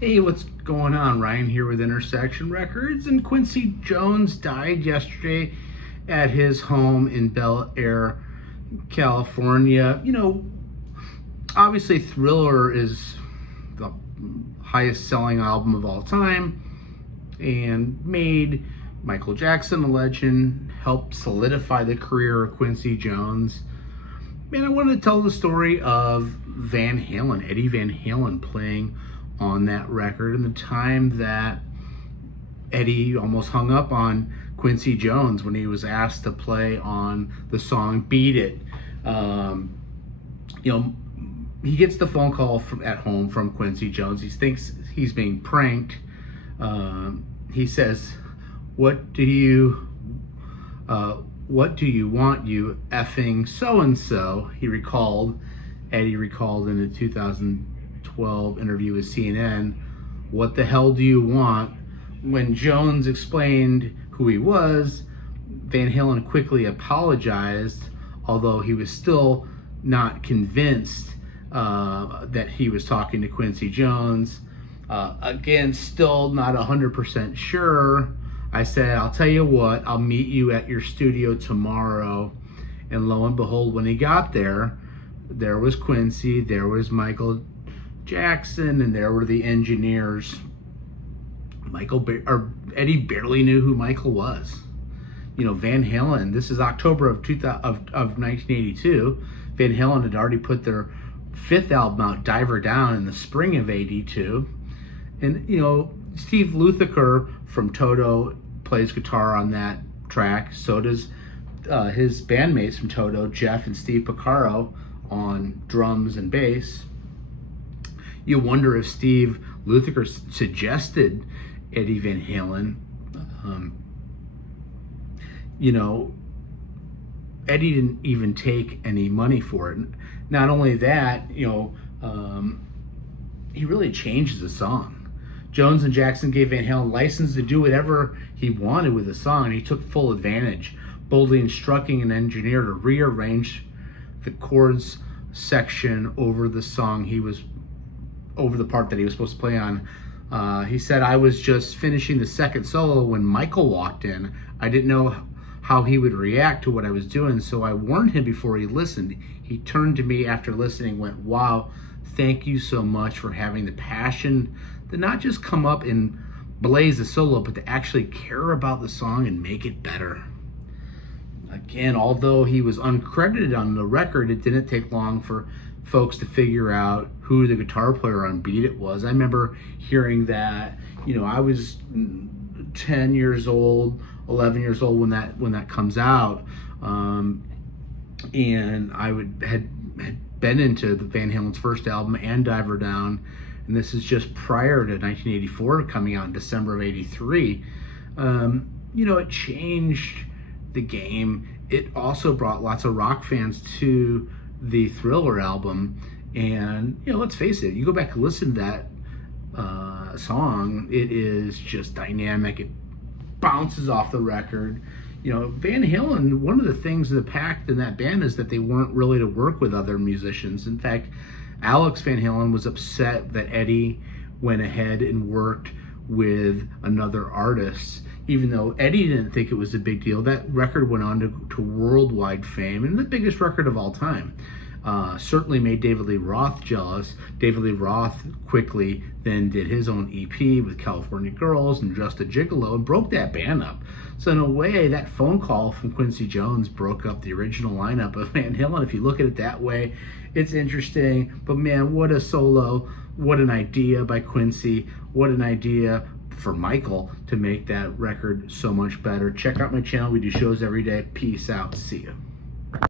Hey, what's going on? Ryan here with Intersection Records, and Quincy Jones died yesterday at his home in Bel Air, California. You know, obviously Thriller is the highest selling album of all time and made Michael Jackson a legend, helped solidify the career of Quincy Jones. And I wanted to tell the story of Van Halen, Eddie Van Halen, playing on that record, and the time that Eddie almost hung up on Quincy Jones when he was asked to play on the song Beat It. He gets the phone call at home from Quincy Jones. He thinks he's being pranked. He says, what do you want, you effing so-and-so? Eddie recalled in a 2012 interview with CNN, what the hell do you want? When Jones explained who he was, Van Halen quickly apologized, although he was still not convinced that he was talking to Quincy Jones. Again, still not 100% sure. I said, I'll tell you what, I'll meet you at your studio tomorrow. And lo and behold, when he got there, there was Quincy, there was Michael Jackson, and there were the engineers. Eddie barely knew who Michael was. You know, Van Halen, this is October of 1982. Van Halen had already put their fifth album out, Diver Down, in the spring of '82. And, you know, Steve Lukather from Toto plays guitar on that track. So does his bandmates from Toto, Jeff and Steve Porcaro, on drums and bass. You wonder if Steve Lukather suggested Eddie Van Halen. Eddie didn't even take any money for it. Not only that, he really changed the song. Jones and Jackson gave Van Halen license to do whatever he wanted with the song, and he took full advantage, boldly instructing an engineer to rearrange the chords section over the part that he was supposed to play on. He said, I was just finishing the second solo when Michael walked in. I didn't know how he would react to what I was doing, so I warned him before he listened. He turned to me after listening, went, wow, thank you so much for having the passion to not just come up and blaze the solo, but to actually care about the song and make it better. Again, although he was uncredited on the record, it didn't take long for folks to figure out who the guitar player on Beat It was. I remember hearing that, I was 10 years old, 11 years old when that comes out, and I had been into the Van Halen's first album and Diver Down, and this is just prior to 1984 coming out in December of '83. It changed the game. It also brought lots of rock fans to the Thriller album, and let's face it, you go back and listen to that song, it is just dynamic. It bounces off the record. Van Halen, one of the things of the pact in that band is that they weren't really to work with other musicians. In fact, Alex Van Halen was upset that Eddie went ahead and worked with another artist, even though Eddie didn't think it was a big deal. That record went on to worldwide fame, and the biggest record of all time. Certainly made David Lee Roth jealous. David Lee Roth quickly then did his own EP with California Girls and Just a Gigolo and broke that band up. So in a way, that phone call from Quincy Jones broke up the original lineup of Van Halen. If you look at it that way, it's interesting. But man, what a solo. What an idea by Quincy. What an idea for Michael to make that record so much better. Check out my channel. We do shows every day. Peace out. See you.